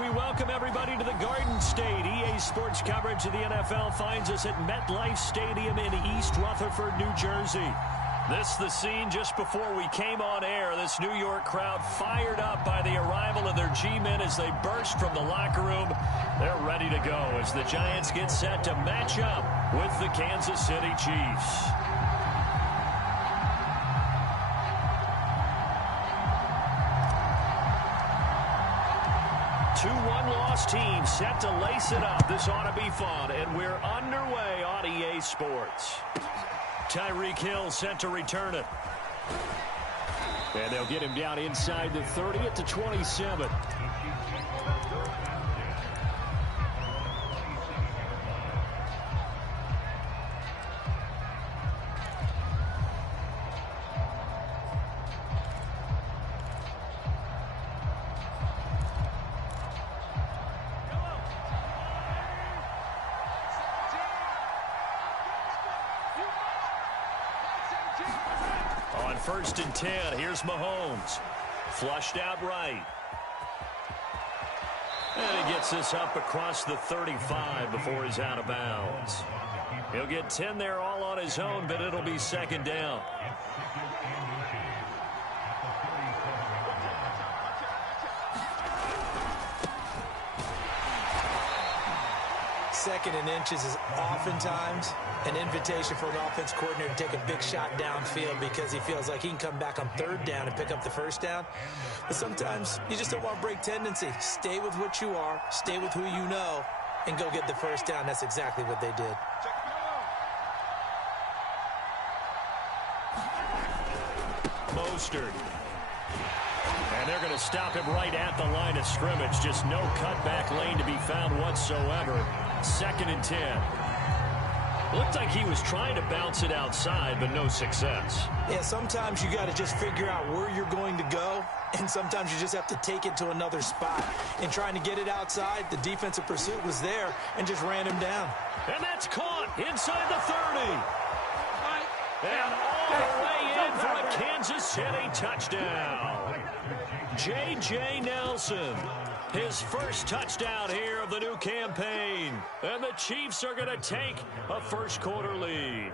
We welcome everybody to the Garden State. EA Sports coverage of the NFL finds us at MetLife Stadium in East Rutherford, New Jersey. This is the scene just before we came on air. This New York crowd fired up by the arrival of their G-men as they burst from the locker room. They're ready to go as the Giants get set to match up with the Kansas City Chiefs. Two one-loss teams set to lace it up. This ought to be fun, and we're underway on EA Sports. Tyreek Hill set to return it. And they'll get him down inside the 30 at the 27. On 1st and 10, here's Mahomes. Flushed out right. And he gets this up across the 35 before he's out of bounds. He'll get 10 there all on his own, but it'll be 2nd down. Second and inches is oftentimes an invitation for an offense coordinator to take a big shot downfield because he feels like he can come back on 3rd down and pick up the 1st down. But sometimes you just don't want to break tendency. Stay with what you are, stay with who you know, and go get the 1st down. That's exactly what they did. Mostert. And they're going to stop him right at the line of scrimmage. Just no cutback lane to be found whatsoever. 2nd and 10. Looked like he was trying to bounce it outside, but no success. Yeah, sometimes you got to just figure out where you're going to go, and sometimes you just have to take it to another spot. In trying to get it outside, the defensive pursuit was there and just ran him down. And that's caught inside the 30. And all the way in for a Kansas City touchdown. J.J. Nelson, his first touchdown here of the new campaign. And the Chiefs are going to take a first-quarter lead.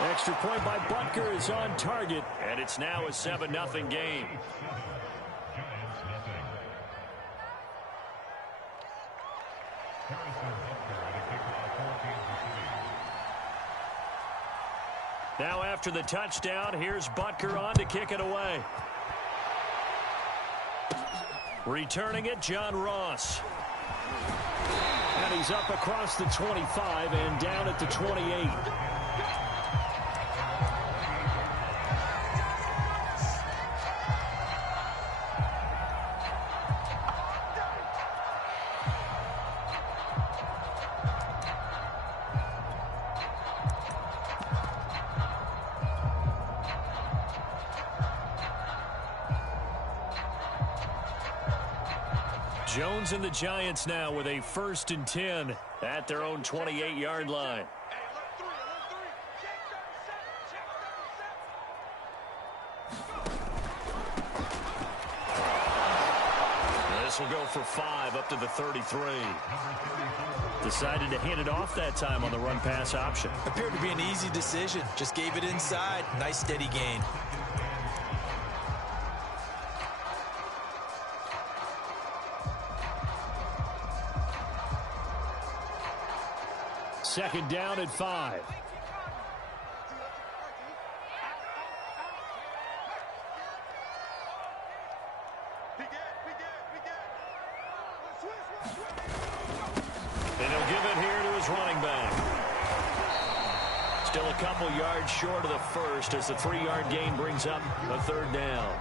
Extra point by Butker is on target, and it's now a 7-0 game. Now after the touchdown, here's Butker on to kick it away. Returning it, John Ross. And he's up across the 25 and down at the 28. Jones and the Giants now with a 1st and 10 at their own 28-yard line. This will go for 5 up to the 33. Decided to hand it off that time on the run-pass option. Appeared to be an easy decision. Just gave it inside. Nice steady gain. Second down at 5. And he'll give it here to his running back. Still a couple yards short of the first as the 3-yard gain brings up a 3rd down.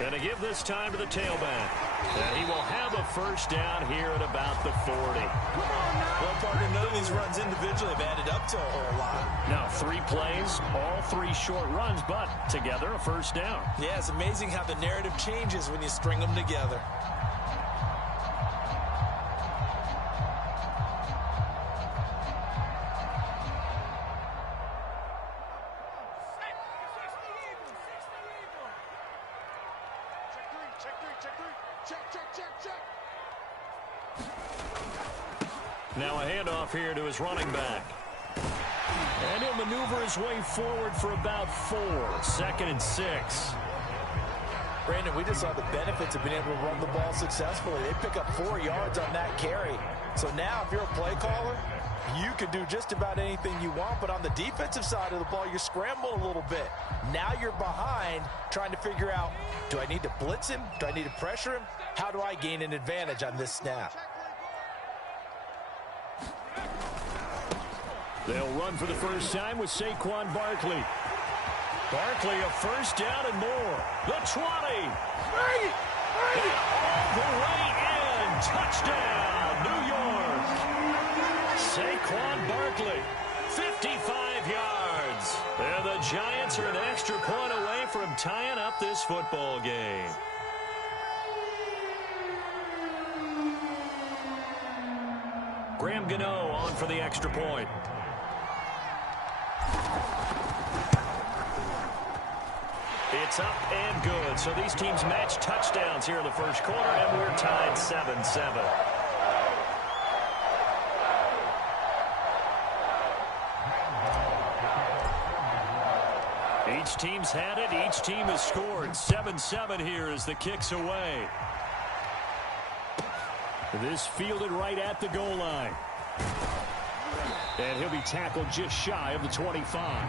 Going to give this time to the tailback. And he will have a first down here at about the 40. Well, partner, none of these runs individually have added up to a whole lot. Now, 3 plays, all 3 short runs, but together a first down. Yeah, it's amazing how the narrative changes when you string them together. Now a handoff here to his running back. And he'll maneuver his way forward for about 4. 2nd and 6. Brandon, we just saw the benefits of being able to run the ball successfully. They pick up 4 yards on that carry. So now if you're a play caller, you can do just about anything you want. But on the defensive side of the ball, you're scrambling a little bit. Now you're behind trying to figure out, do I need to blitz him? Do I need to pressure him? How do I gain an advantage on this snap? They'll run for the first time with Saquon Barkley. Barkley a first down and more. The 20. All the way in. Touchdown, New York. Saquon Barkley, 55 yards. And the Giants are an extra point away from tying up this football game. Graham Gano on for the extra point. It's up and good. So these teams match touchdowns here in the first quarter, and we're tied 7-7. Each team's had it. Each team has scored. 7-7 here as the kick's away. This fielded right at the goal line. And he'll be tackled just shy of the 25.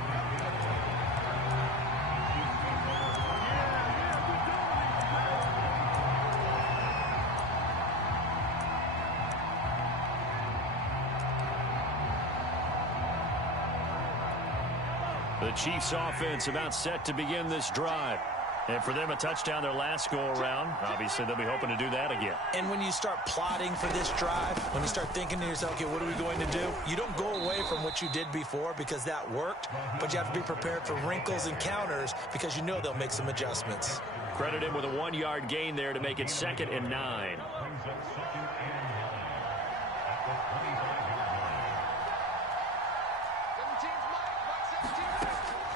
The Chiefs offense about set to begin this drive. And for them, a touchdown their last go-around. Obviously, they'll be hoping to do that again. And when you start plotting for this drive, when you start thinking to yourself, okay, what are we going to do? You don't go away from what you did before because that worked, but you have to be prepared for wrinkles and counters because you know they'll make some adjustments. Credit him with a 1-yard gain there to make it 2nd and 9.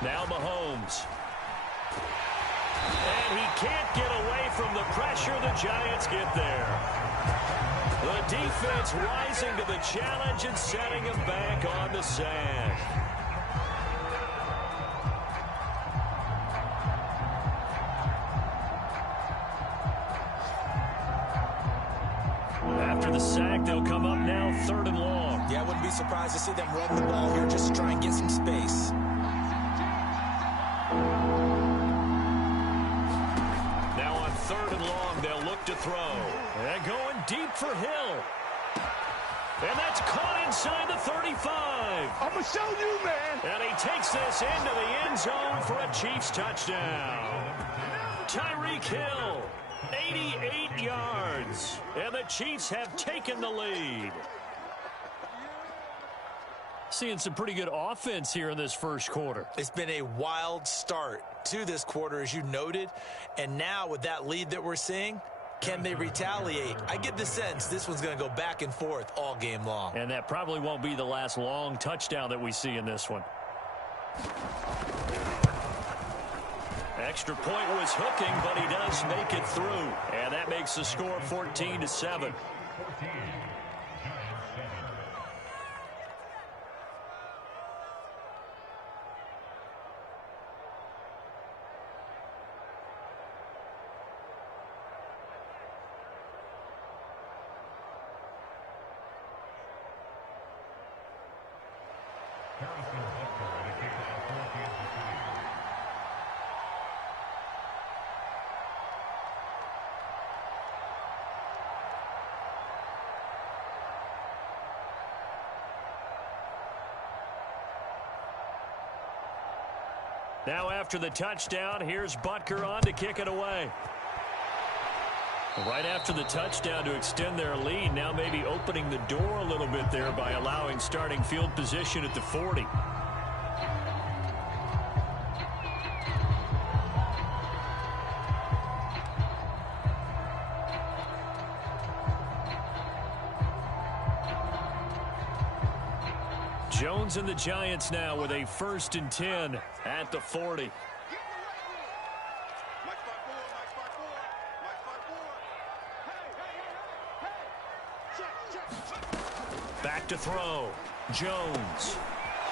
Now Mahomes. And he can't get away from the pressure. The Giants get there. The defense rising to the challenge and setting him back on the sand. After the sack, they'll come up now 3rd and long. Yeah, I wouldn't be surprised to see them run the ball here just to try and get some space. Now on 3rd and long, they'll look to throw. And going deep for Hill. And that's caught inside the 35. I'm going to show you, man. And he takes this into the end zone for a Chiefs touchdown. Tyreek Hill, 88 yards. And the Chiefs have taken the lead. Seeing some pretty good offense here in this first quarter. It's been a wild start to this quarter, as you noted. And now with that lead that we're seeing, can they retaliate? I get the sense this one's going to go back and forth all game long. And that probably won't be the last long touchdown that we see in this one. Extra point was hooking, but he does make it through. And that makes the score 14-7. Now after the touchdown, here's Butker on to kick it away. Right after the touchdown to extend their lead, now maybe opening the door a little bit there by allowing starting field position at the 40. Jones and the Giants now with a 1st and 10 at the 40. Back to throw. Jones.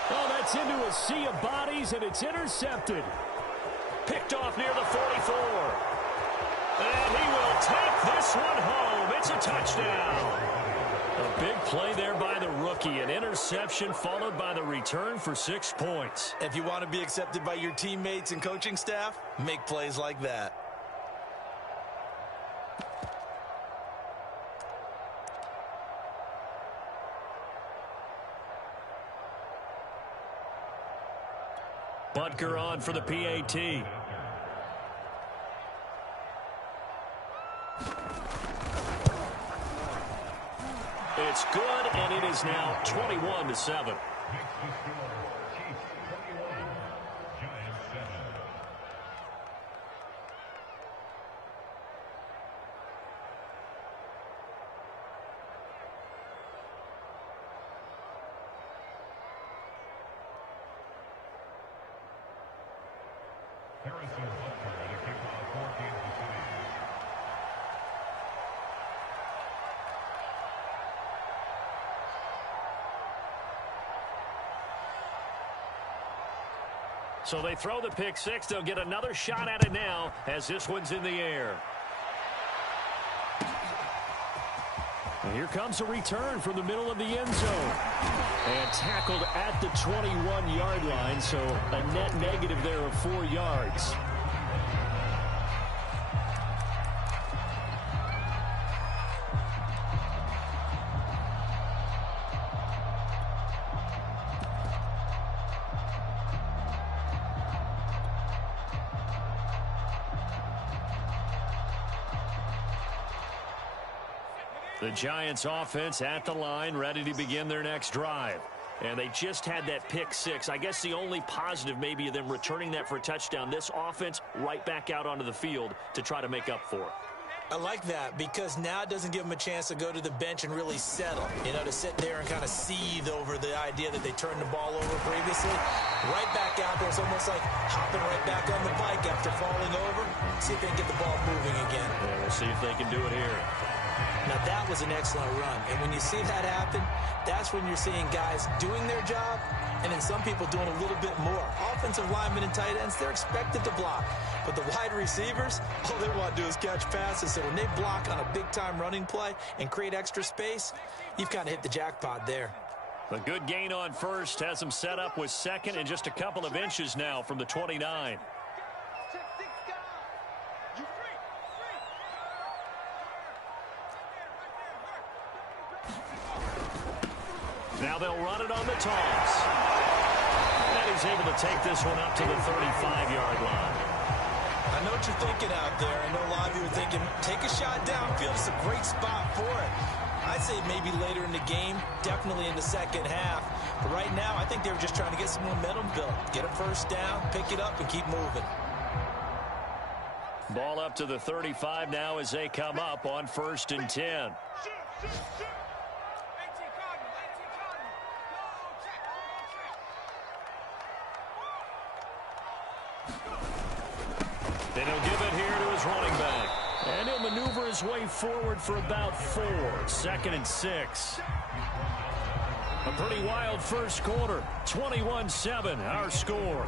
Oh, that's into a sea of bodies, and it's intercepted. Picked off near the 44. And he will take this one home. It's a touchdown. A big play there by the rookie. An interception followed by the return for 6 points. If you want to be accepted by your teammates and coaching staff, make plays like that. Butker on for the PAT. It's good, and it is now 21-7. So they throw the pick six. They'll get another shot at it now as this one's in the air. And here comes a return from the middle of the end zone. And tackled at the 21-yard line, so a net negative there of 4 yards. The Giants offense at the line, ready to begin their next drive. And they just had that pick six. I guess the only positive maybe of them returning that for a touchdown. This offense right back out onto the field to try to make up for it. I like that because now it doesn't give them a chance to go to the bench and really settle. You know, to sit there and kind of seethe over the idea that they turned the ball over previously. Right back out there. It's almost like hopping right back on the bike after falling over. See if they can get the ball moving again. Yeah, we'll see if they can do it here. Now, that was an excellent run. And when you see that happen, that's when you're seeing guys doing their job and then some people doing a little bit more. Offensive linemen and tight ends, they're expected to block. But the wide receivers, all they want to do is catch passes. So when they block on a big-time running play and create extra space, you've kind of hit the jackpot there. A good gain on first has them set up with second and just a couple of inches now from the 29. Now they'll run it on the toss. And he's able to take this one up to the 35-yard line. I know what you're thinking out there. I know a lot of you are thinking, take a shot downfield. It's a great spot for it. I'd say maybe later in the game, definitely in the second half. But right now, I think they were just trying to get some momentum built. Get a first down, pick it up, and keep moving. Ball up to the 35 now as they come up on 1st and 10. Then he'll give it here to his running back. And he'll maneuver his way forward for about 4. 2nd and 6. A pretty wild first quarter. 21-7, our score.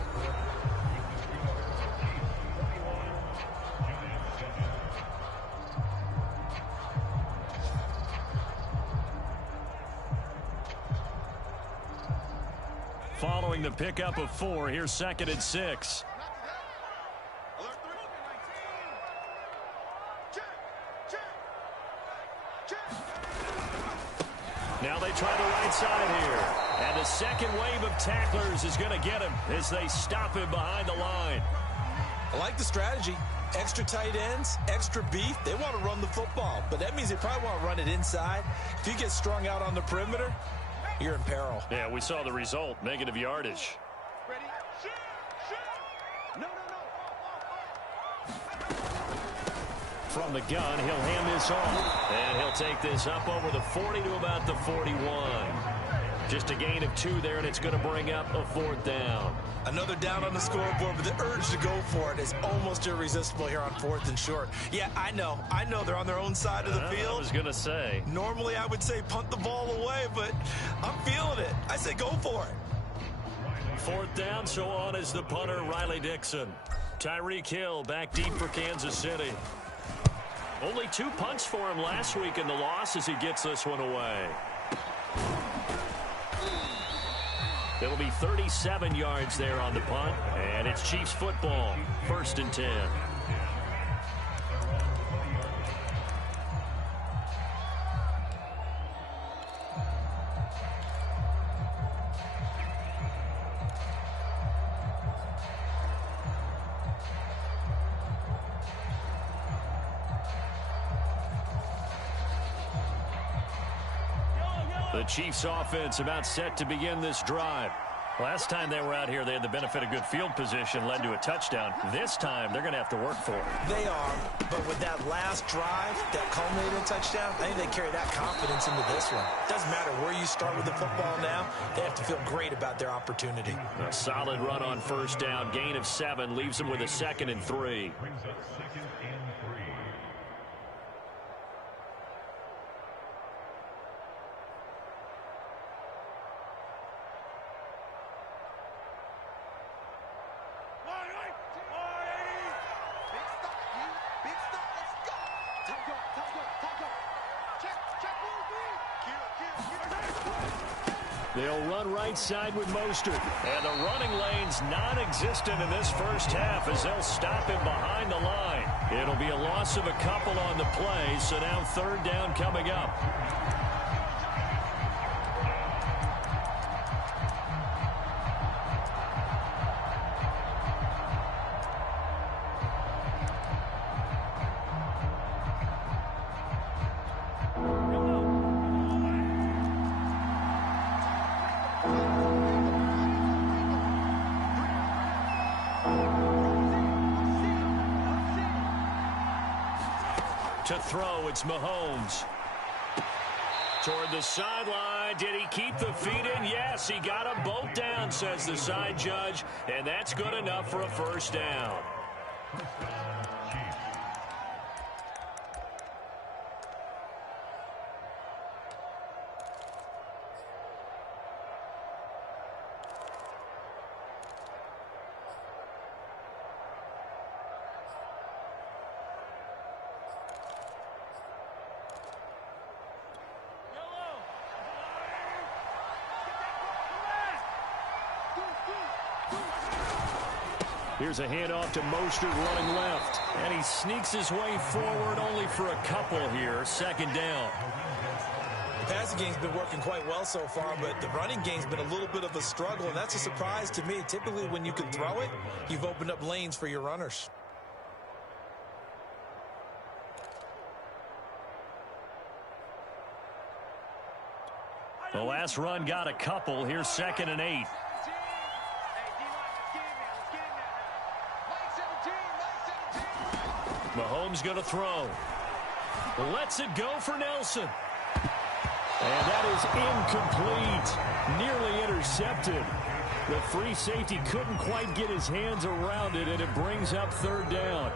Following the pickup of 4, here's 2nd and 6. Now they try the right side here. And the second wave of tacklers is going to get him as they stop him behind the line. I like the strategy. Extra tight ends, extra beef. They want to run the football, but that means they probably want to run it inside. If you get strung out on the perimeter, you're in peril. Yeah, we saw the result. Negative yardage. Ready? Shoot! Shoot! No. From the gun, he'll hand this off. And he'll take this up over the 40 to about the 41. Just a gain of 2 there, and it's going to bring up a 4th down. Another down on the scoreboard, but the urge to go for it is almost irresistible here on 4th and short. Yeah, I know they're on their own side of the field. I was going to say. Normally I would say punt the ball away, but I'm feeling it. I say go for it. 4th down, so on is the punter, Riley Dixon. Tyreek Hill back deep for Kansas City. Only 2 punts for him last week in the loss as he gets this one away. It'll be 37 yards there on the punt, and it's Chiefs football, 1st and 10. The Chiefs offense about set to begin this drive. Last time they were out here, they had the benefit of good field position, led to a touchdown. This time, they're going to have to work for it. They are, but with that last drive, that culminated touchdown, I think they carry that confidence into this one. Doesn't matter where you start with the football now, they have to feel great about their opportunity. A solid run on 1st down, gain of 7, leaves them with a 2nd and 3. They'll run right side with Mostert. And the running lane's non-existent in this first half as they'll stop him behind the line. It'll be a loss of a couple on the play, so now 3rd down coming up. To throw, it's Mahomes. Toward the sideline. Did he keep the feet in? Yes, he got them both down, says the side judge. And that's good enough for a 1st down. Here's a handoff to Mostert running left. And he sneaks his way forward only for a couple here. 2nd down. The passing game's been working quite well so far, but the running game's been a little bit of a struggle, and that's a surprise to me. Typically, when you can throw it, you've opened up lanes for your runners. The last run got a couple. Here's 2nd and 8. Mahomes going to throw. Lets it go for Nelson. And that is incomplete. Nearly intercepted. The free safety couldn't quite get his hands around it, and it brings up 3rd down.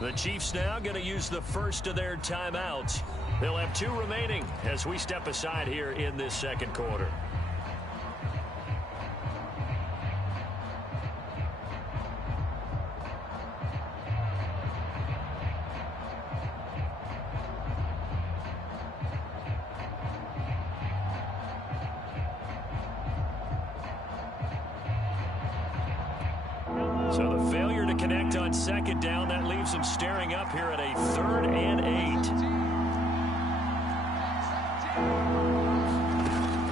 The Chiefs now going to use the first of their timeouts. They'll have 2 remaining as we step aside here in this 2nd quarter. So the failure to connect on second down, that leaves them staring up here at a 3rd and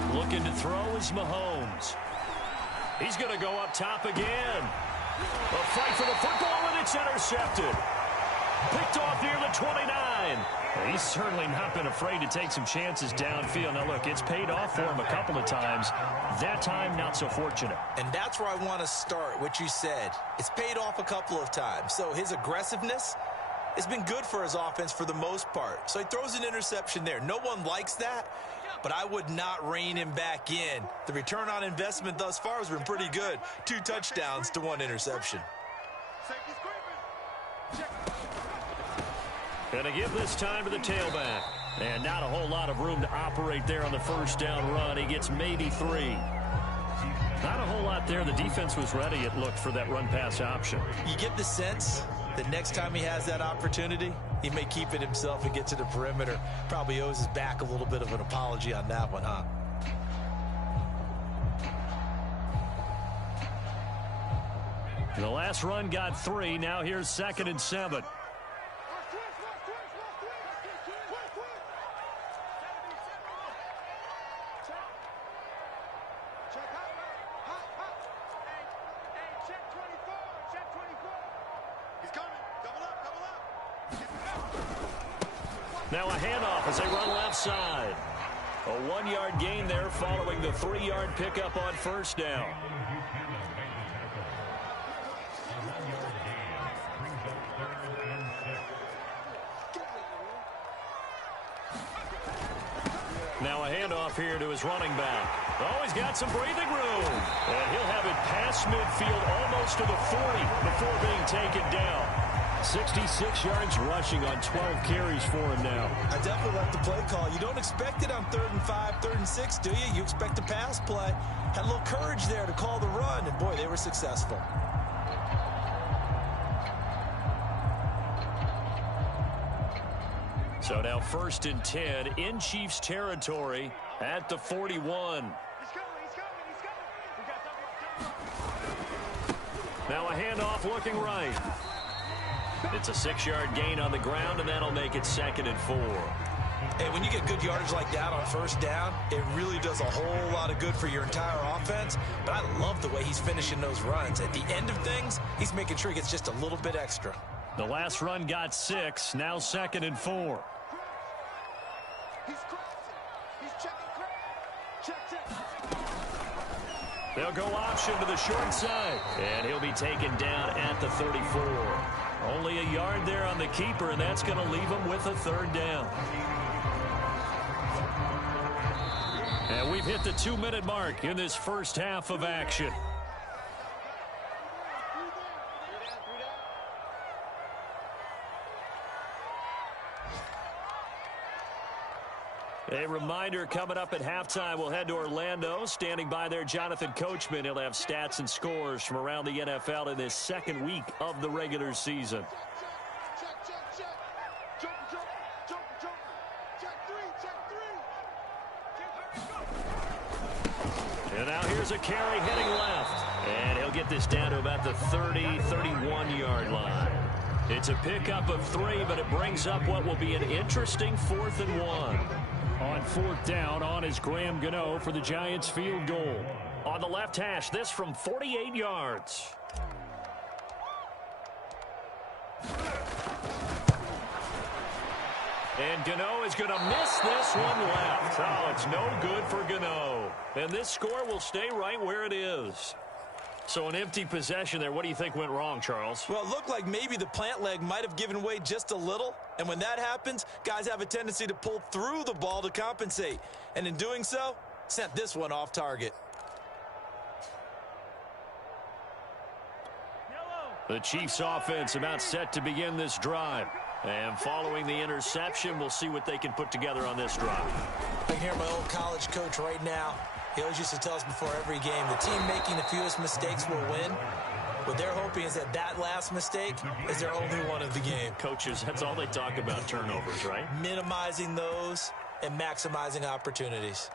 8. Looking to throw is Mahomes. He's going to go up top again. A fight for the football, and it's intercepted. Picked off near the 29. He's certainly not been afraid to take some chances downfield. Now, look, it's paid off for him a couple of times. That time, not so fortunate. And that's where I want to start, what you said. It's paid off a couple of times. So his aggressiveness has been good for his offense for the most part. So he throws an interception there. No one likes that, but I would not rein him back in. The return on investment thus far has been pretty good. 2 touchdowns to 1 interception. Gonna give this time to the tailback. And not a whole lot of room to operate there on the first down run. He gets maybe 3. Not a whole lot there. The defense was ready, it looked, for that run-pass option. You get the sense that next time he has that opportunity, he may keep it himself and get to the perimeter. Probably owes his back a little bit of an apology on that one, huh? The last run got 3. Now here's 2nd and 7. Now a handoff as they run left side. A 1-yard gain there following the 3-yard pickup on first down. Now a handoff here to his running back. Oh, he's got some breathing room. And he'll have it past midfield almost to the 40 before being taken down. 66 yards rushing on 12 carries for him now. I definitely like the play call. You don't expect it on 3rd and 5, 3rd and 6, do you? You expect a pass play. Had a little courage there to call the run, and boy, they were successful. So now 1st and 10 in Chiefs territory at the 41. Now a handoff looking right. It's a 6-yard gain on the ground, and that'll make it 2nd and 4. Hey, when you get good yardage like that on first down, it really does a whole lot of good for your entire offense. But I love the way he's finishing those runs. At the end of things, he's making sure he gets just a little bit extra. The last run got 6, now 2nd and 4. They'll go option to the short side, and he'll be taken down at the 34. Only a yard there on the keeper, and that's going to leave him with a 3rd down. And we've hit the 2-minute mark in this first half of action. A reminder, coming up at halftime, we'll head to Orlando. Standing by there, Jonathan Coachman. He'll have stats and scores from around the NFL in this 2nd week of the regular season. And now here's a carry heading left. And he'll get this down to about the 30, 31-yard line. It's a pickup of 3, but it brings up what will be an interesting 4th and 1. On 4th down, on is Graham Gano for the Giants field goal. On the left hash, this from 48 yards. And Gano is going to miss this one left. Oh, it's no good for Gano. And this score will stay right where it is. So an empty possession there. What do you think went wrong, Charles? Well, it looked like maybe the plant leg might have given way just a little. And when that happens, guys have a tendency to pull through the ball to compensate. And in doing so, sent this one off target. The Chiefs offense about set to begin this drive. And following the interception, we'll see what they can put together on this drive. I can hear my old college coach right now. He always used to tell us before every game, the team making the fewest mistakes will win. What they're hoping is that that last mistake is their only one of the game. Coaches, that's all they talk about, turnovers, right? Minimizing those and maximizing opportunities.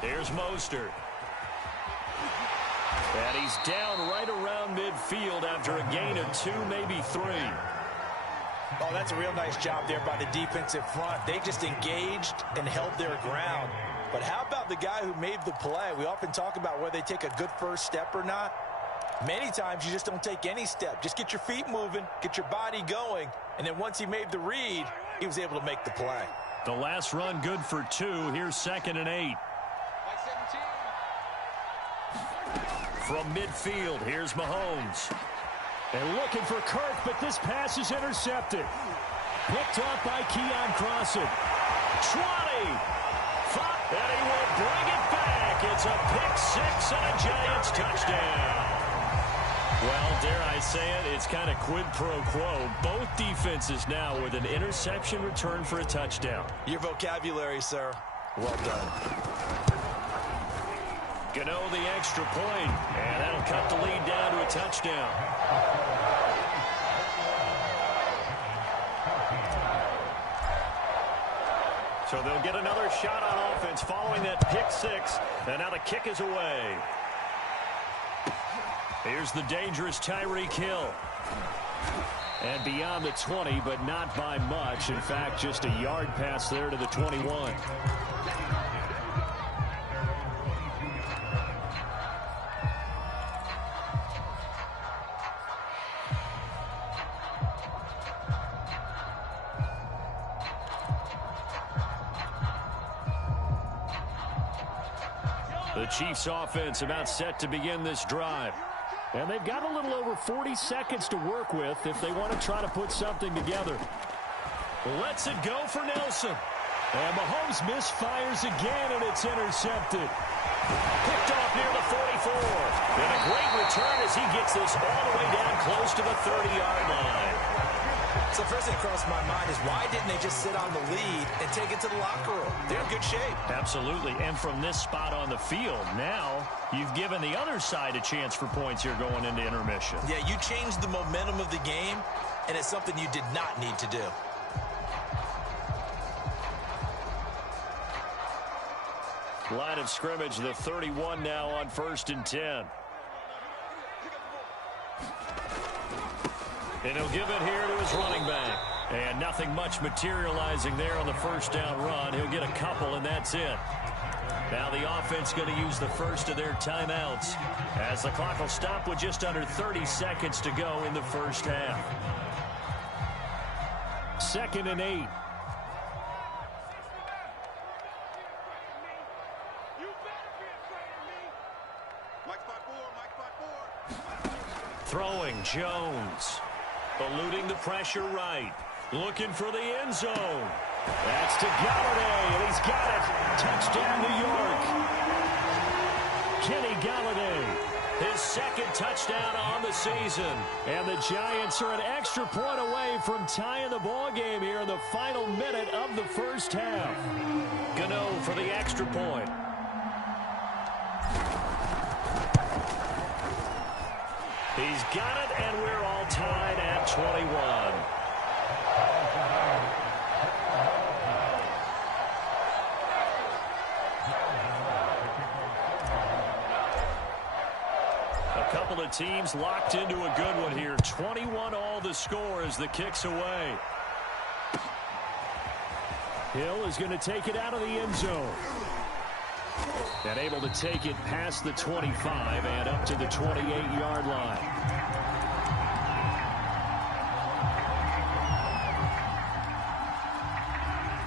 Here's Mostert. And he's down right around midfield after a gain of 2, maybe 3. Oh, that's a real nice job there by the defensive front. They just engaged and held their ground. But how about the guy who made the play? We often talk about whether they take a good first step or not. Many times you just don't take any step. Just get your feet moving, get your body going, and then once he made the read, he was able to make the play. The last run good for 2. Here's 2nd and 8. From midfield, here's Mahomes. And looking for Kirk, but this pass is intercepted. Picked off by Keon Crossen. 20. And he will bring it back. It's a pick 6 and a Giants touchdown. Well, dare I say it, it's kind of quid pro quo. Both defenses now with an interception return for a touchdown. Your vocabulary, sir. Well done. Gano the extra point, and that'll cut the lead down to a touchdown. So they'll get another shot on offense following that pick 6, and now the kick is away. Here's the dangerous Tyreek Hill. And beyond the 20, but not by much. In fact, just a yard pass there to the 21. The Chiefs offense about set to begin this drive. And they've got a little over 40 seconds to work with if they want to try to put something together. Lets it go for Nelson. And Mahomes misfires again, and it's intercepted. Picked off near the 44. And a great return as he gets this all the way down close to the 30-yard line. So first thing that crossed my mind is why didn't they just sit on the lead and take it to the locker room? They're in good shape. Absolutely. And from this spot on the field, now you've given the other side a chance for points here going into intermission. Yeah, you changed the momentum of the game, and it's something you did not need to do. Line of scrimmage, the 31 now on 1st and 10. And he'll give it here to his running back. And nothing much materializing there on the first down run. He'll get a couple, and that's it. Now the offense going to use the first of their timeouts as the clock will stop with just under 30 seconds to go in the first half. 2nd and 8. Throwing Jones. Eluding the pressure right. Looking for the end zone. That's to Galladay, and he's got it. Touchdown, New York. Kenny Galladay. His 2nd touchdown on the season. And the Giants are an extra point away from tying the ball game here in the final minute of the first half. Gano for the extra point. He's got it, and we're all tied at 21. A couple of teams locked into a good one here. 21 all the score as the kick's away. Hill is going to take it out of the end zone. And able to take it past the 25 and up to the 28-yard line.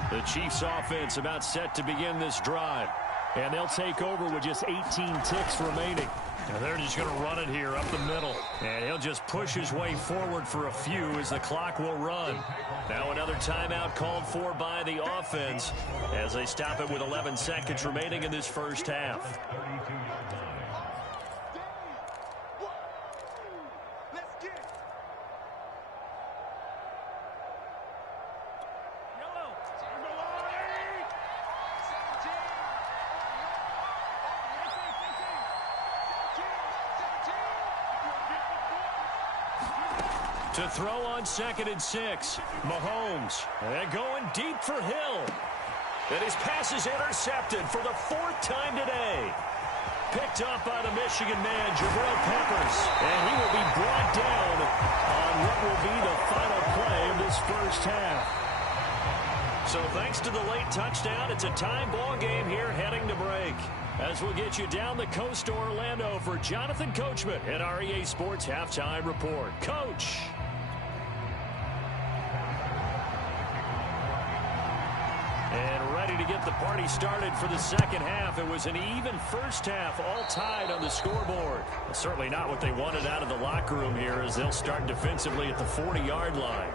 The Chiefs offense about set to begin this drive. And they'll take over with just 18 ticks remaining. And they're just going to run it here up the middle. And he'll just push his way forward for a few as the clock will run. Now another timeout called for by the offense as they stop it with 11 seconds remaining in this first half. To throw on 2nd and 6. Mahomes. And going deep for Hill. And his pass is intercepted for the 4th time today. Picked up by the Michigan man, Jabril Peppers. And he will be brought down on what will be the final play of this first half. So thanks to the late touchdown, it's a tie ball game here heading to break. As we'll get you down the coast to Orlando for Jonathan Coachman in our EA Sports Halftime Report. Coach. And ready to get the party started for the second half. It was an even first half, all tied on the scoreboard. Certainly not what they wanted out of the locker room here as they'll start defensively at the 40-yard line.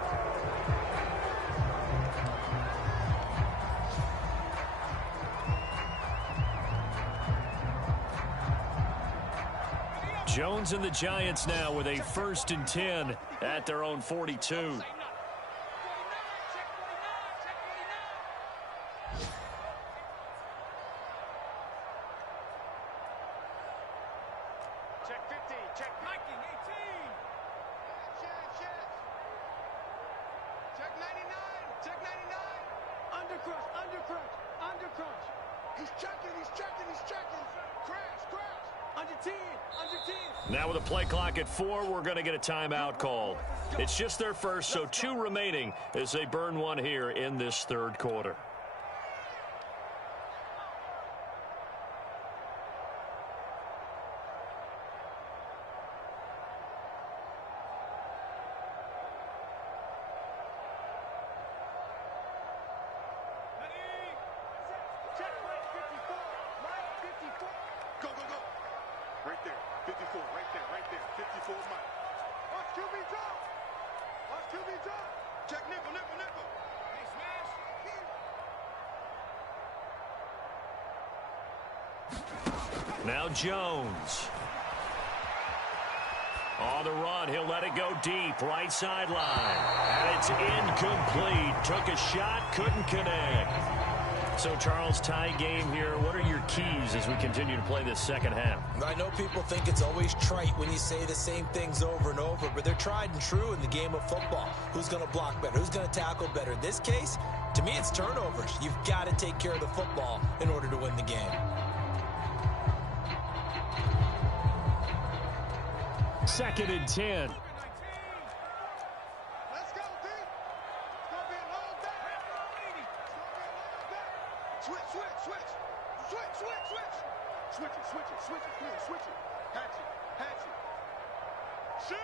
Jones and the Giants now with a 1st and 10 at their own 42. Now with a play clock at 4, we're going to get a timeout called. It's just their first, so 2 remaining as they burn one here in this 3rd quarter. Now Jones. On the run, he'll let it go deep, right sideline. And it's incomplete. Took a shot, couldn't connect. So, Charles, tie game here. What are your keys as we continue to play this second half? I know people think it's always trite when you say the same things over and over, but they're tried and true in the game of football. Who's going to block better? Who's going to tackle better? In this case, to me, it's turnovers. You've got to take care of the football in order to win the game. 2nd and 10. Let's go, D. It's going to be a long day. It's going to be a long day. Switch. Switch it. Come on, switch it. Hatch it. Shoot.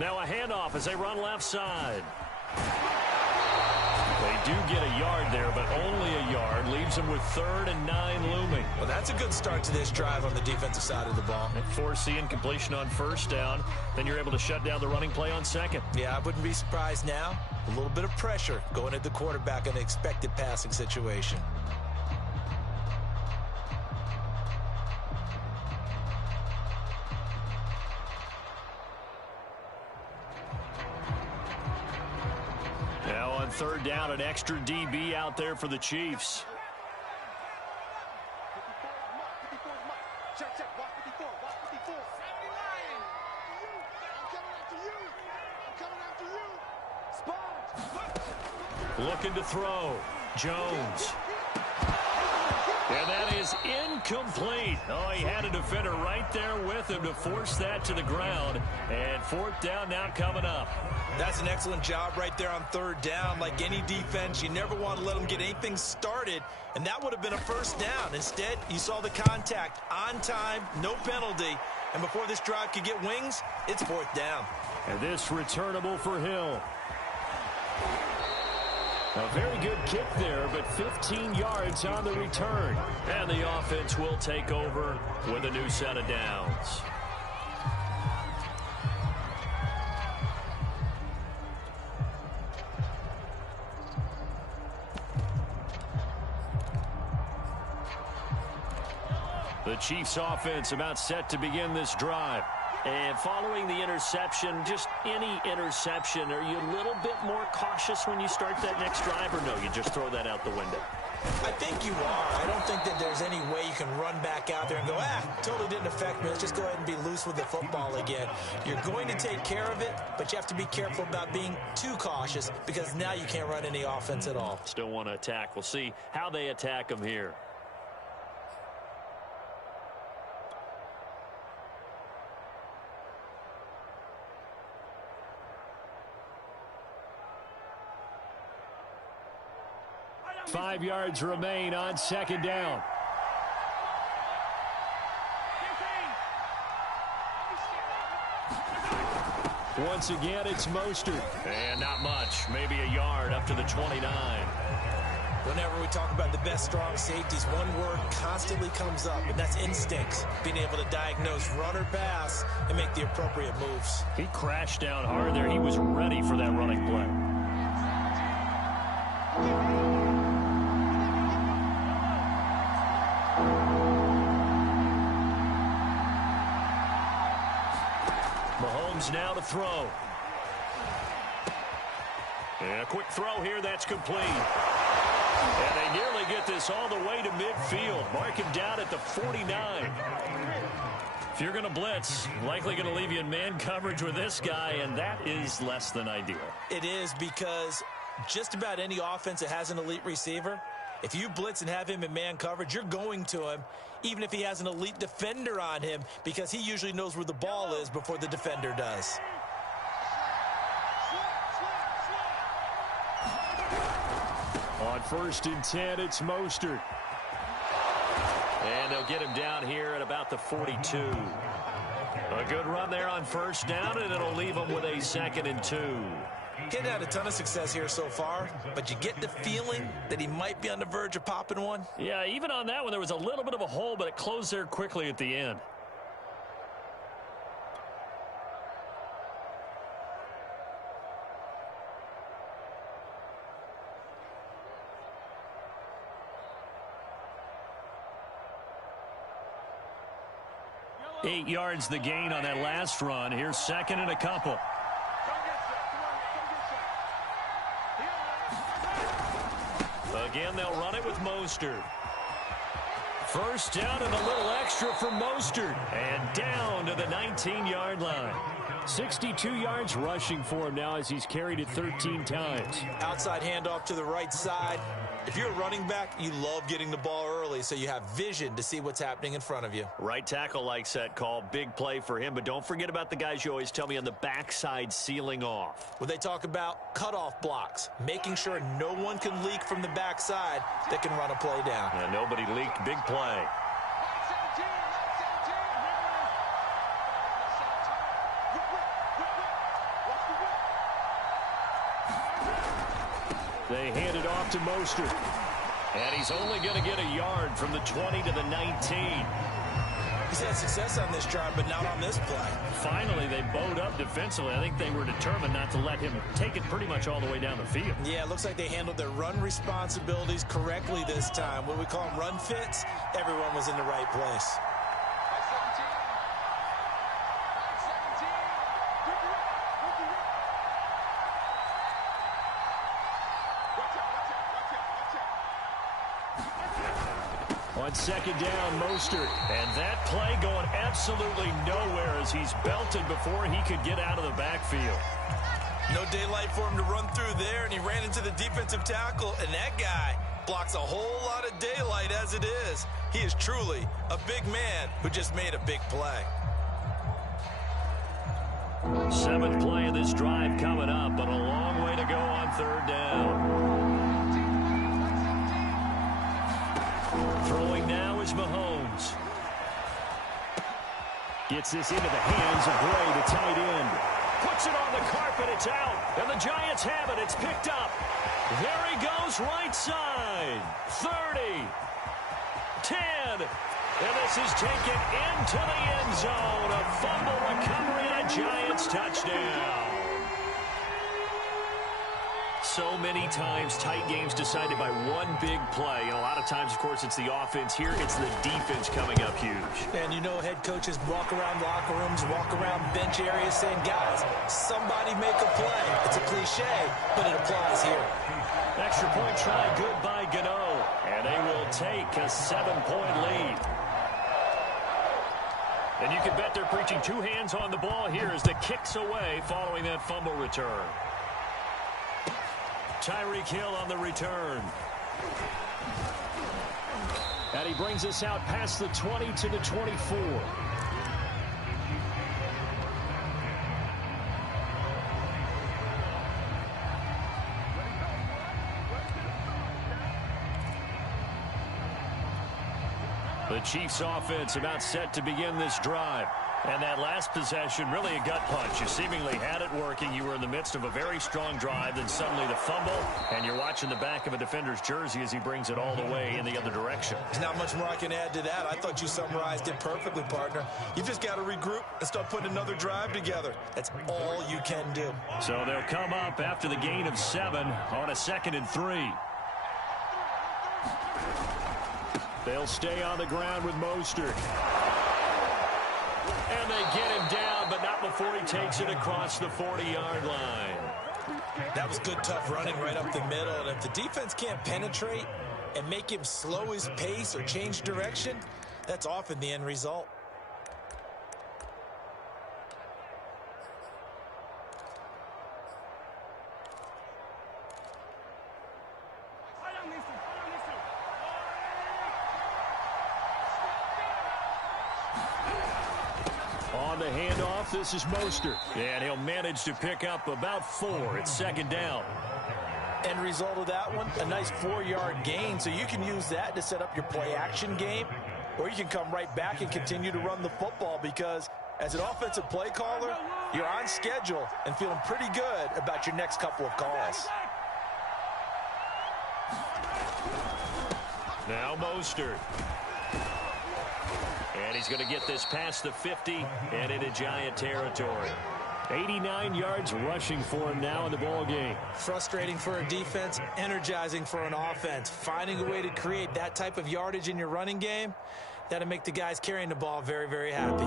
Now a handoff as they run left side. They do get a yard there, but only a yard. Leaves them with 3rd and 9 looming. Well, that's a good start to this drive on the defensive side of the ball. Force incompletion on 1st down. Then you're able to shut down the running play on 2nd. Yeah, I wouldn't be surprised now. A little bit of pressure going at the quarterback in an expected passing situation. Now on 3rd down, an extra DB out there for the Chiefs. 54 is Mike. Check. Watch 54. I'm coming after you. Spot. Looking to throw. Jones. And that is incomplete. Oh, he had a defender right there with him to force that to the ground. And 4th down now coming up. That's an excellent job right there on 3rd down. Like any defense, you never want to let them get anything started, and that would have been a 1st down. Instead, you saw the contact on time, no penalty, and before this drive could get wings, it's 4th down. And this returnable for Hill. A very good kick there, but 15 yards on the return. And the offense will take over with a new set of downs. The Chiefs offense about set to begin this drive. And following the interception, just any interception, are you a little bit more cautious when you start that next drive, or no, you just throw that out the window? I think you are. I don't think that there's any way you can run back out there and go, totally didn't affect me. Let's just go ahead and be loose with the football again. You're going to take care of it, but you have to be careful about being too cautious because now you can't run any offense at all. Still want to attack. We'll see how they attack them here. Five yards remain on second down. Once again, it's Mostert. And not much. Maybe a yard up to the 29. Whenever we talk about the best strong safeties, one word constantly comes up, and that's instincts. Being able to diagnose run or pass and make the appropriate moves. He crashed down hard there. He was ready for that running play. Mahomes now to throw. And a quick throw here, that's complete. And they nearly get this all the way to midfield. Mark him down at the 49. If you're going to blitz, likely going to leave you in man coverage with this guy, and that is less than ideal. It is, because just about any offense that has an elite receiver, if you blitz and have him in man coverage, you're going to him, even if he has an elite defender on him, because he usually knows where the ball is before the defender does. On 1st and 10, it's Mostert. And they'll get him down here at about the 42. A good run there on 1st down, and it'll leave him with a 2nd and 2. He's had a ton of success here so far, but you get the feeling that he might be on the verge of popping one. Yeah, even on that one, there was a little bit of a hole, but it closed there quickly at the end. Eight yards the gain on that last run. Here's 2nd and a couple. Again, they'll run it with Mostert. 1st down and a little extra for Mostert. And down to the 19-yard line. 62 yards rushing for him now as he's carried it 13 times. Outside handoff to the right side. If you're a running back, you love getting the ball early so you have vision to see what's happening in front of you. Right tackle likes that call. Big play for him. But don't forget about the guys you always tell me on the backside sealing off. When they talk about cutoff blocks, making sure no one can leak from the backside that can run a play down. And nobody leaked. Big play. They hand it off to Mostert. And he's only going to get a yard from the 20 to the 19. He's had success on this drive, but not on this play. Finally, they bowed up defensively. I think they were determined not to let him take it pretty much all the way down the field. Yeah, it looks like they handled their run responsibilities correctly this time. What we call them run fits, everyone was in the right place. On 2nd down, Mostert. And that play going absolutely nowhere as he's belted before he could get out of the backfield. No daylight for him to run through there, and he ran into the defensive tackle, and that guy blocks a whole lot of daylight as it is. He is truly a big man who just made a big play. 7th play of this drive coming up, but a long way to go on 3rd down. Throwing now is Mahomes. Gets this into the hands of Bray, the tight end. Puts it on the carpet, it's out, and the Giants have it, it's picked up. There he goes, right side. 30, 10, and this is taken into the end zone. A fumble recovery and a Giants touchdown. so many times tight games decided by one big play. And a lot of times, of course, it's the offense. Here, it's the defense coming up huge. And you know head coaches walk around locker rooms, walk around bench areas saying, guys, somebody make a play. It's a cliche, but it applies here. Extra point try good by Gano. And they will take a 7-point lead. And you can bet they're preaching two hands on the ball here as the kick's away following that fumble return. Tyreek Hill on the return. And he brings us out past the 20 to the 24. The Chiefs offense about set to begin this drive. And that last possession, really a gut punch. You seemingly had it working. You were in the midst of a very strong drive. Then suddenly the fumble. And you're watching the back of a defender's jersey as he brings it all the way in the other direction. There's not much more I can add to that. I thought you summarized it perfectly, partner. You just got to regroup and start putting another drive together. That's all you can do. So they'll come up after the gain of 7 on a 2nd and 3. They'll stay on the ground with Mostert. And they get him down, but not before he takes it across the 40-yard line. That was good, tough running right up the middle. And if the defense can't penetrate and make him slow his pace or change direction, that's often the end result. On the handoff, this is Mostert. And he'll manage to pick up about 4. It's 2nd down. End result of that one, a nice 4-yard gain. So you can use that to set up your play-action game, or you can come right back and continue to run the football because as an offensive play caller, you're on schedule and feeling pretty good about your next couple of calls. Now Mostert. And he's going to get this past the 50 and into Giant territory. 89 yards rushing for him now in the ball game. Frustrating for a defense, energizing for an offense. Finding a way to create that type of yardage in your running game, that'll make the guys carrying the ball very, very happy.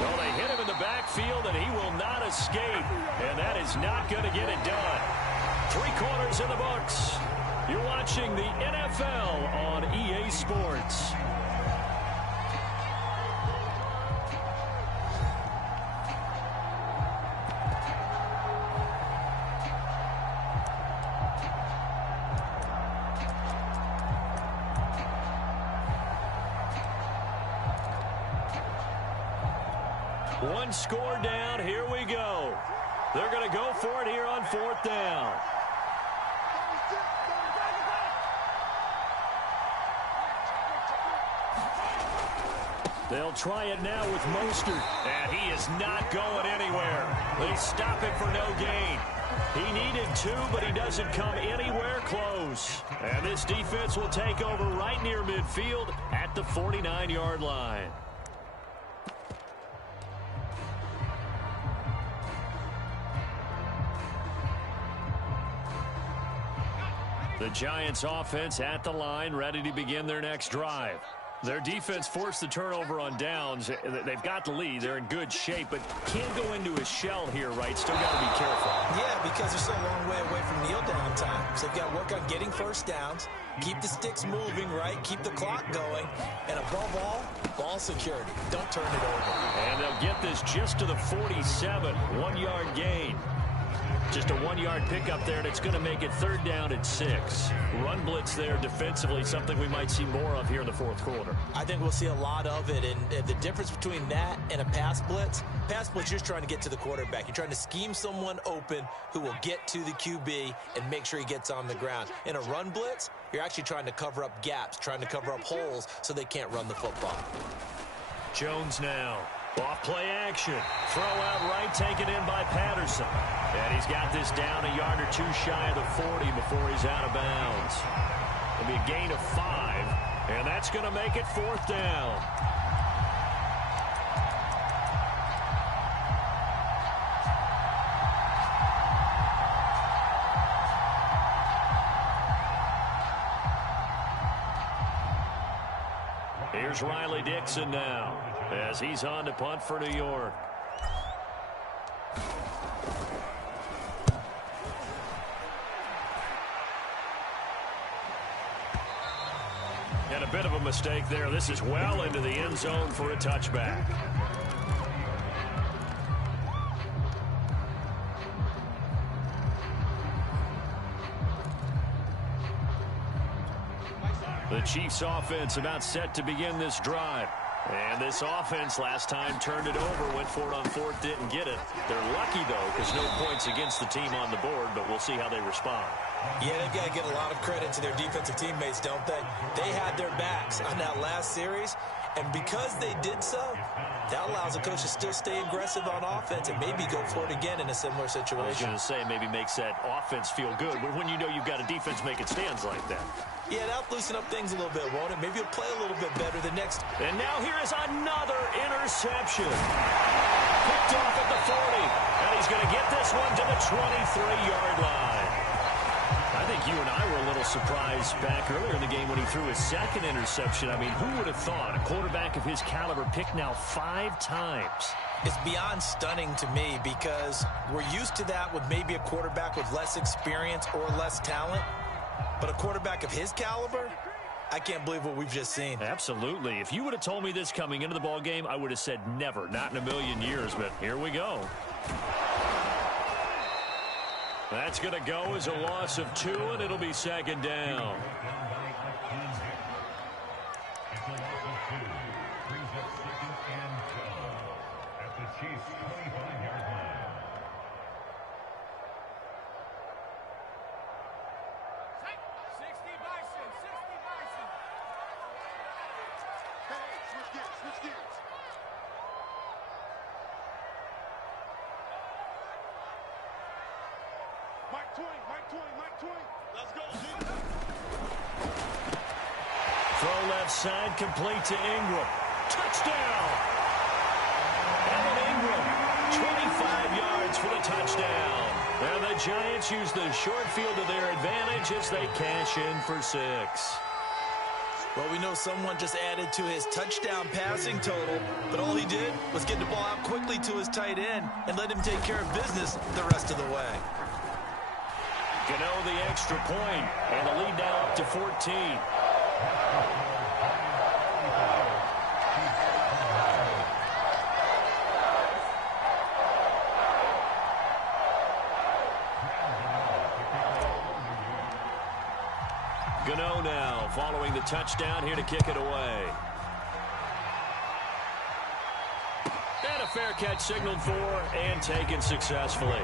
Well, they hit him in the backfield, and he will not escape. And that is not going to get it done. 3 quarters in the books. You're watching the NFL on EA Sports. One score down. Here we go. They're going to go for it here on 4th down. They'll try it now with Mostert. And he is not going anywhere. They stop him for no gain. He needed 2, but he doesn't come anywhere close. And this defense will take over right near midfield at the 49-yard line. The Giants offense at the line, ready to begin their next drive. Their defense forced the turnover on downs. They've got the lead. They're in good shape, but can't go into a shell here, right? Still got to be careful. Yeah, because they're still a long way away from kneel down time. So they've got to work on getting first downs, keep the sticks moving, right? Keep the clock going. And above all, ball security. Don't turn it over. And they'll get this just to the 47. 1-yard gain. Just a 1-yard pickup there, and it's going to make it 3rd down at 6. Run blitz there defensively, something we might see more of here in the 4th quarter. I think we'll see a lot of it, and the difference between that and a pass blitz, you're just trying to get to the quarterback. You're trying to scheme someone open who will get to the QB and make sure he gets on the ground. In a run blitz, you're actually trying to cover up gaps, trying to cover up holes so they can't run the football. Jones now. Off play action. Throw out right, taken in by Patterson. And he's got this down a yard or 2 shy of the 40 before he's out of bounds. It'll be a gain of 5, and that's going to make it 4th down. Here's Riley Dixon now as he's on to punt for New York. And a bit of a mistake there. This is well into the end zone for a touchback. The Chiefs offense about set to begin this drive. And this offense last time turned it over, went for it on fourth, didn't get it. They're lucky, though, because no points against the team on the board, but we'll see how they respond. Yeah, they've got to give a lot of credit to their defensive teammates, don't they? They had their backs on that last series, and because they did so, that allows the coach to still stay aggressive on offense and maybe go for it again in a similar situation. I was going to say maybe makes that offense feel good, but when you know you've got a defense making stands like that. Yeah, that'll loosen up things a little bit, won't it? Maybe he'll play a little bit better the next. And now here is another interception. Picked off at the 40. And he's going to get this one to the 23-yard line. I think you and I were a little surprised back earlier in the game when he threw his second interception. I mean, who would have thought a quarterback of his caliber picked now 5 times? It's beyond stunning to me because we're used to that with maybe a quarterback with less experience or less talent. But a quarterback of his caliber, I can't believe what we've just seen. Absolutely. If you would have told me this coming into the ball game, I would have said never, not in a million years. But here we go. That's going to go as a loss of 2, and it'll be second down. Mike Twain. Let's go, G. Throw left side, complete to Ingram. Touchdown! Evan Ingram, 25 yards for the touchdown. And the Giants use the short field to their advantage as they cash in for 6. Well, we know someone just added to his touchdown passing total, but all he did was get the ball out quickly to his tight end and let him take care of business the rest of the way. Gano the extra point, and the lead now up to 14. Gano now following the touchdown here to kick it away. And a fair catch signaled for and taken successfully.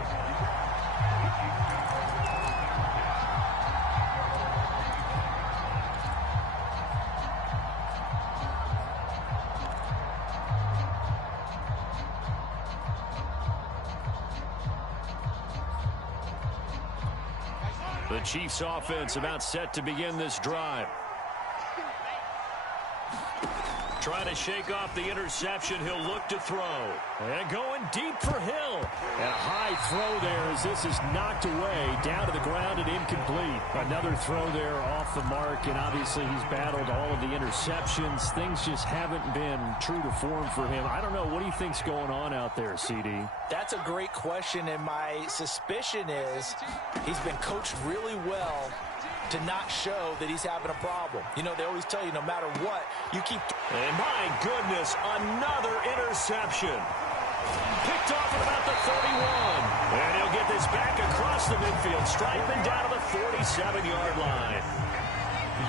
The Chiefs offense about set to begin this drive. Trying to shake off the interception. He'll look to throw. And going deep for Hill. And a high throw there as this is knocked away. Down to the ground and incomplete. Another throw there off the mark. And obviously he's battled all of the interceptions. Things just haven't been true to form for him. I don't know. What do you think's going on out there, CD? That's a great question. And my suspicion is he's been coached really well to not show that he's having a problem. You know, they always tell you no matter what, you keep... And my goodness, another interception. Picked off at about the 31. And he'll get this back across the midfield stripe and down to the 47-yard line.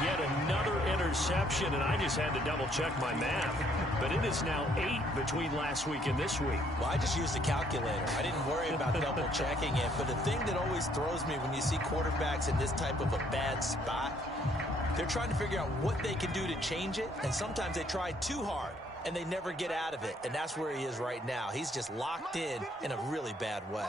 Yet another interception, and I just had to double-check my math. But it is now 8 between last week and this week. Well, I just used a calculator. I didn't worry about double-checking it. But the thing that always throws me when you see quarterbacks in this type of a bad spot, they're trying to figure out what they can do to change it, and sometimes they try too hard, and they never get out of it. And that's where he is right now. He's just locked in a really bad way.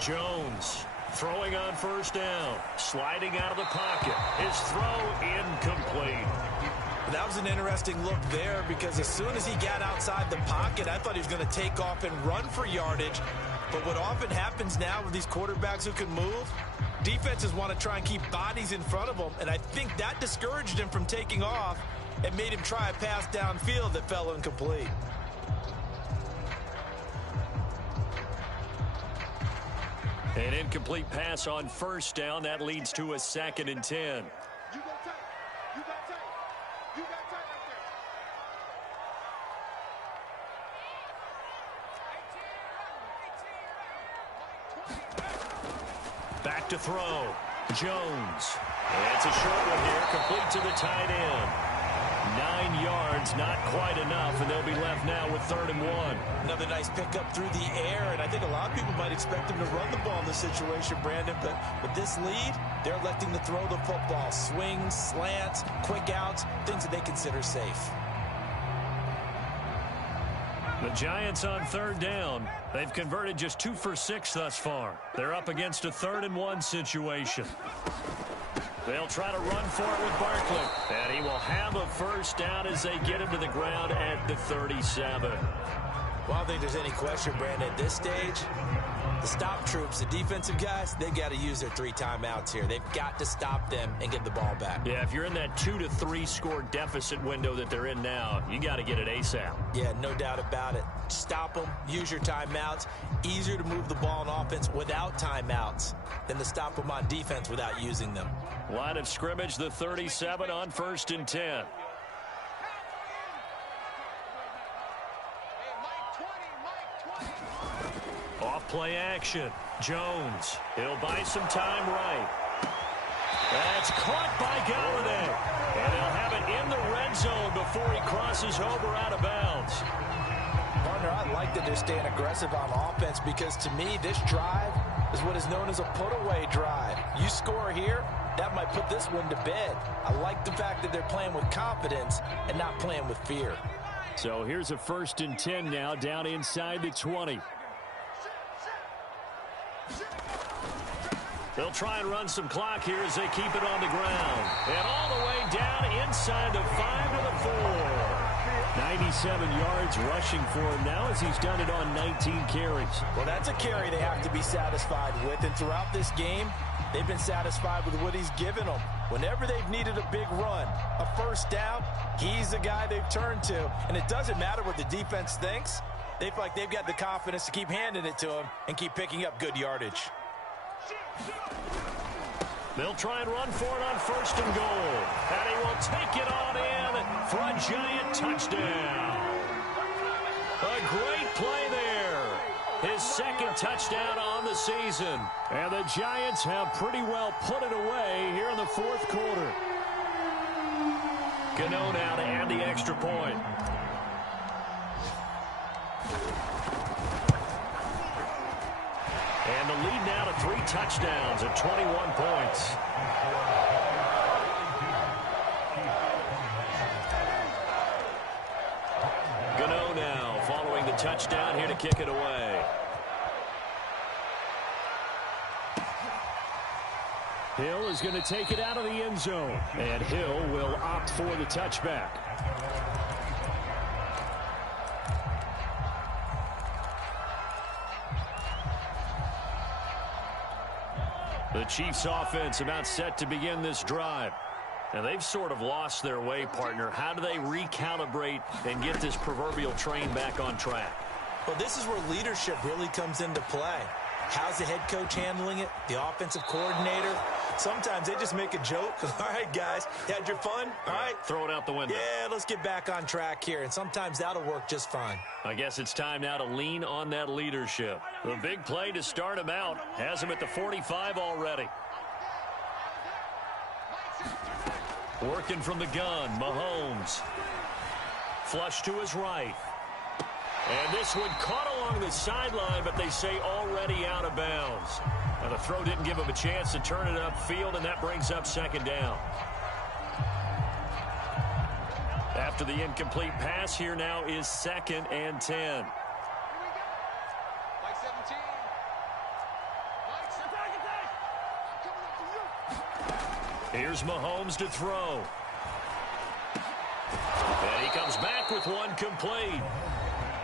Jones throwing on first down, sliding out of the pocket. His throw incomplete. That was an interesting look there because as soon as he got outside the pocket, I thought he was going to take off and run for yardage. But what often happens now with these quarterbacks who can move, defenses want to try and keep bodies in front of them, and I think that discouraged him from taking off and made him try a pass downfield that fell incomplete. An incomplete pass on first down. That leads to a 2nd and 10. You go tight. You got tight. You got tight right there. Back to throw. Jones. And it's a short one here, complete to the tight end. 9 yards, not quite enough, and they'll be left now with 3rd and 1. Another nice pickup through the air, and I think a lot of people might expect him to run the ball in this situation, Brandon, but with this lead, they're electing to throw the football. Swings, slants, quick outs, things that they consider safe. The Giants on 3rd down. They've converted just 2 for 6 thus far. They're up against a 3rd and 1 situation. They'll try to run for it with Barkley. And he will have a first down as they get him to the ground at the 37. Well, I don't think there's any question, Brandon, at this stage, the stop troops, the defensive guys, they've got to use their 3 timeouts here. They've got to stop them and get the ball back. Yeah, if you're in that 2 to 3 score deficit window that they're in now, you got to get it ASAP. Yeah, no doubt about it. Stop them, use your timeouts. Easier to move the ball on offense without timeouts than to stop them on defense without using them. Line of scrimmage, the 37 on 1st and 10. Off play action. Jones. He'll buy some time right. That's caught by Galladay. And he'll have it in the red zone before he crosses over out of bounds. Partner, I like that they're staying aggressive on offense because to me, this drive is what is known as a put-away drive. You score here, that might put this one to bed. I like the fact that they're playing with confidence and not playing with fear. So here's a 1st and 10 now down inside the 20. They'll try and run some clock here as they keep it on the ground. And all the way down inside the 5 to the 4. 97 yards rushing for him now as he's done it on 19 carries. Well, that's a carry they have to be satisfied with. And throughout this game, they've been satisfied with what he's given them. Whenever they've needed a big run, a first down, he's the guy they've turned to. And it doesn't matter what the defense thinks. They feel like they've got the confidence to keep handing it to him and keep picking up good yardage. They'll try and run for it on 1st and goal. And he will take it on in for a Giant touchdown. A great play there. His 2nd touchdown on the season. And the Giants have pretty well put it away here in the 4th quarter. Gano now to add the extra point. And the lead now to 3 touchdowns at 21 points. Gano now following the touchdown here to kick it away. Hill is going to take it out of the end zone. And Hill will opt for the touchback. The Chiefs offense about set to begin this drive. And they've sort of lost their way, partner. How do they recalibrate and get this proverbial train back on track? Well, this is where leadership really comes into play. How's the head coach handling it? The offensive coordinator? Sometimes they just make a joke. All right, guys, you had your fun? All right. Throw it out the window. Yeah, let's get back on track here. And sometimes that'll work just fine. I guess it's time now to lean on that leadership. The big play to start him out has him at the 45 already. Working from the gun, Mahomes. Flush to his right. And this one caught along the sideline, but they say already out of bounds. Now the throw didn't give him a chance to turn it upfield, and that brings up 2nd down. After the incomplete pass, here now is 2nd and 10. Here's Mahomes to throw. And he comes back with one complete.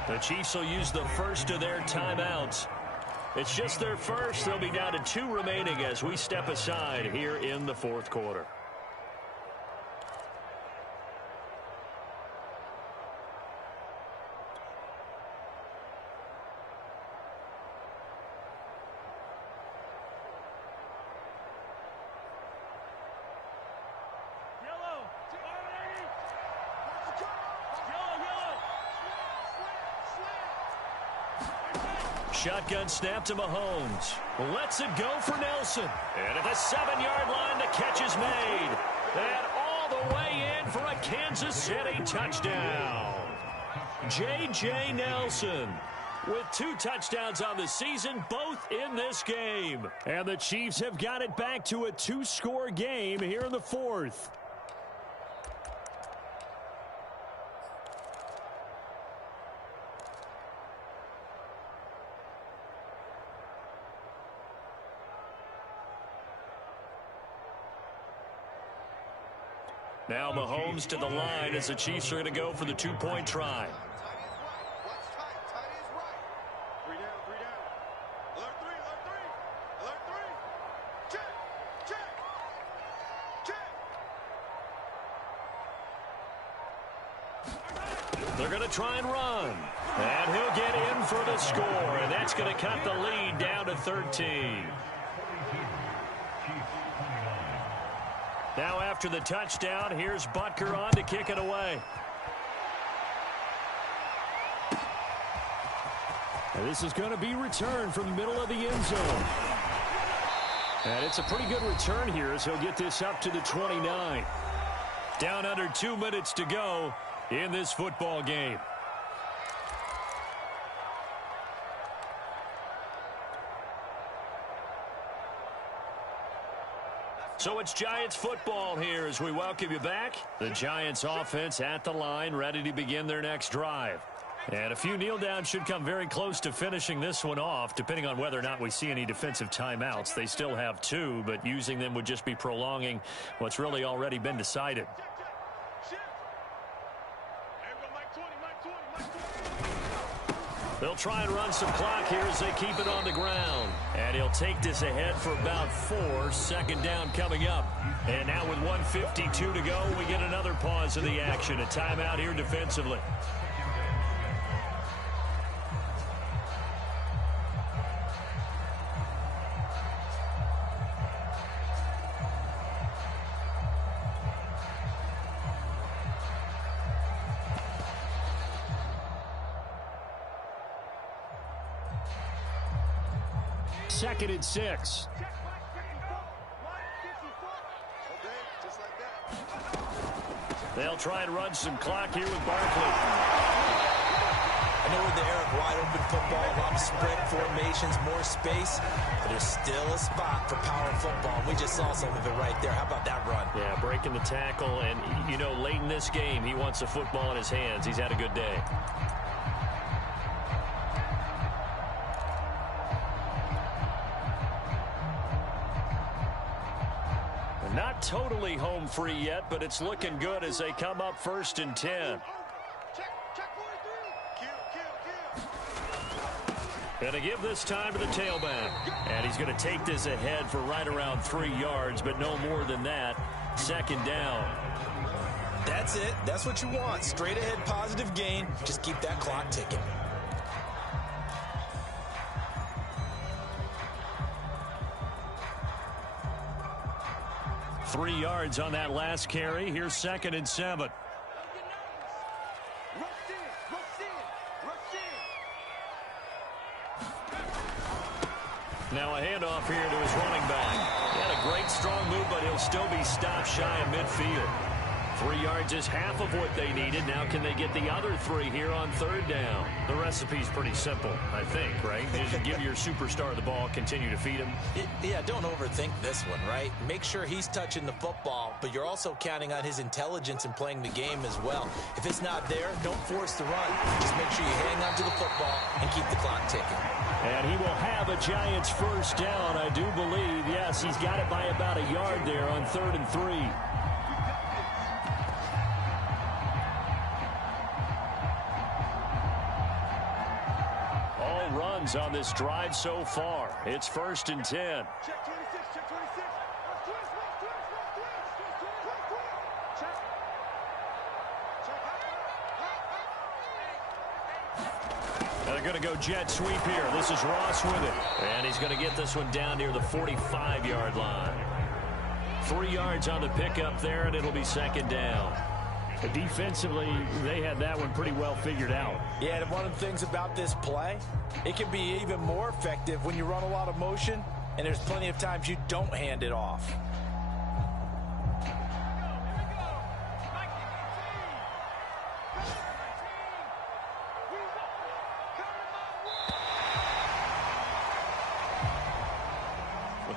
The Chiefs will use the first of their timeouts. It's just their first. They'll be down to 2 remaining as we step aside here in the fourth quarter. Shotgun snap to Mahomes. Lets it go for Nelson. And at the 7-yard line, the catch is made. And all the way in for a Kansas City touchdown. J.J. Nelson with 2 touchdowns on the season, both in this game. And the Chiefs have got it back to a 2-score game here in the fourth. Now Mahomes to the line as the Chiefs are going to go for the 2-point try. They're going to try and run. And he'll get in for the score. And that's going to cut the lead down to 13. Now after the touchdown, here's Butker on to kick it away. And this is going to be returned from the middle of the end zone. And it's a pretty good return here as he'll get this up to the 29. Down under 2 minutes to go in this football game. So it's Giants football here as we welcome you back. The Giants offense at the line, ready to begin their next drive. And a few kneel downs should come very close to finishing this one off, depending on whether or not we see any defensive timeouts. They still have 2, but using them would just be prolonging what's really already been decided. They'll try and run some clock here as they keep it on the ground. And he'll take this ahead for about 4. Second down coming up. And now with 1:52 to go, we get another pause of the action. A timeout here defensively. Second and 6. They'll try and run some clock here with Barkley. I know with the era of wide open football, a lot of spread formations, more space, but there's still a spot for power football. We just saw some of it right there. How about that run? Yeah, breaking the tackle, and, you know, late in this game, he wants the football in his hands. He's had a good day. Not totally home free yet, but it's looking good as they come up 1st and 10. Gonna give this time to the tailback. And he's going to take this ahead for right around 3 yards, but no more than that. Second down. That's it. That's what you want. Straight ahead positive gain. Just keep that clock ticking. Three yards on that last carry. Here's 2nd and 7. Now a handoff here to his running back. He had a great strong move, but he'll still be stopped shy of midfield. 3 yards is half of what they needed. Now can they get the other 3 here on 3rd down? The recipe's pretty simple, I think, right? Just give your superstar the ball, continue to feed him. Yeah, don't overthink this one, right? Make sure he's touching the football, but you're also counting on his intelligence in playing the game as well. If it's not there, don't force the run. Just make sure you hang on to the football and keep the clock ticking. And he will have a Giants first down, I do believe. Yes, he's got it by about a yard there on 3rd and 3. downs on this drive so far. It's 1st and 10. Check 26, check 26. They're going to go jet sweep here. This is Ross with it. And he's going to get this one down near the 45-yard line. 3 yards on the pickup there, and it'll be 2nd down. Defensively, they had that one pretty well figured out. Yeah, and one of the things about this play, it can be even more effective when you run a lot of motion, and there's plenty of times you don't hand it off.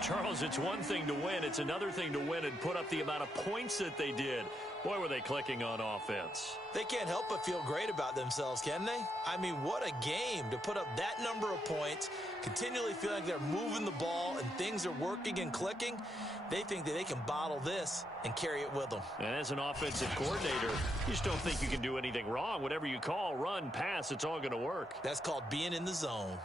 Charles, it's one thing to win. It's another thing to win and put up the amount of points that they did. Boy, were they clicking on offense. They can't help but feel great about themselves, can they? I mean, what a game to put up that number of points, continually feel like they're moving the ball and things are working and clicking. They think that they can bottle this and carry it with them. And as an offensive coordinator, you just don't think you can do anything wrong. Whatever you call, run, pass, it's all going to work. That's called being in the zone.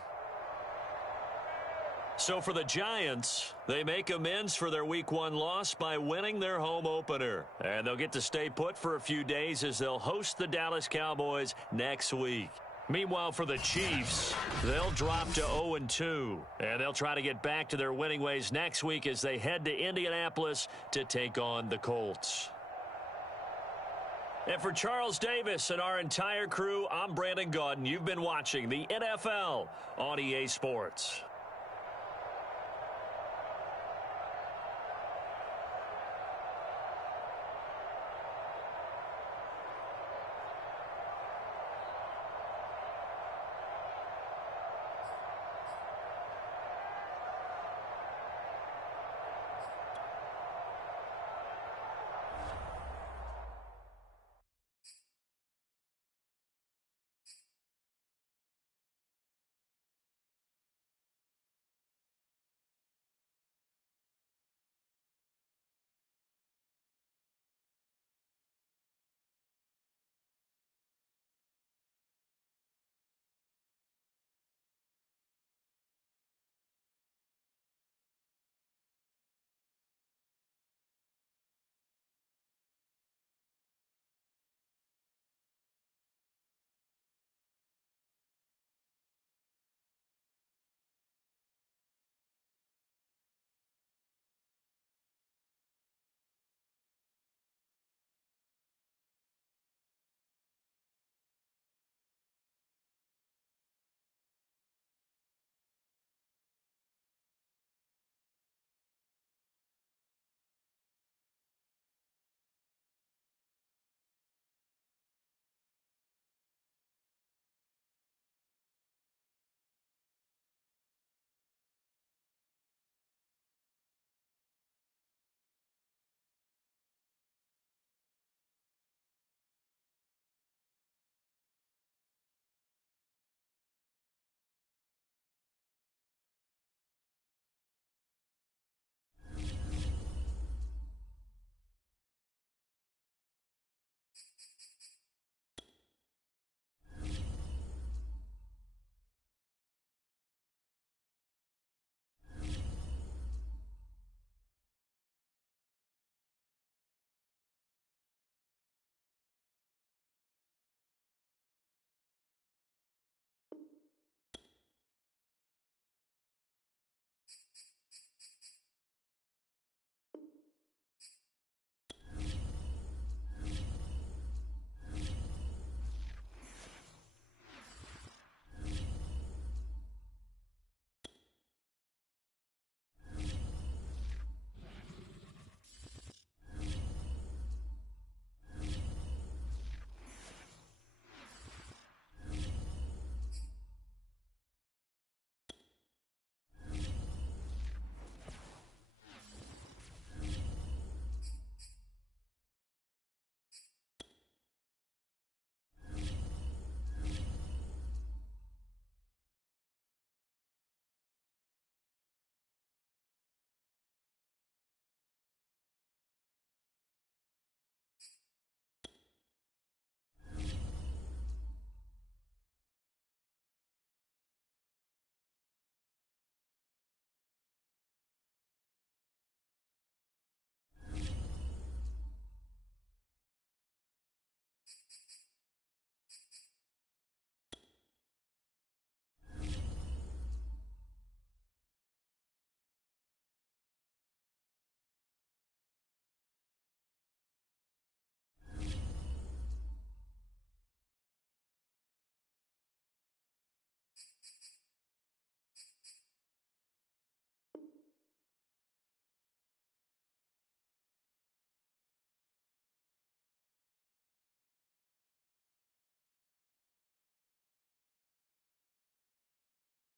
So for the Giants, they make amends for their Week 1 loss by winning their home opener. And they'll get to stay put for a few days as they'll host the Dallas Cowboys next week. Meanwhile, for the Chiefs, they'll drop to 0-2. And they'll try to get back to their winning ways next week as they head to Indianapolis to take on the Colts. And for Charles Davis and our entire crew, I'm Brandon Gaudin. You've been watching the NFL on EA Sports.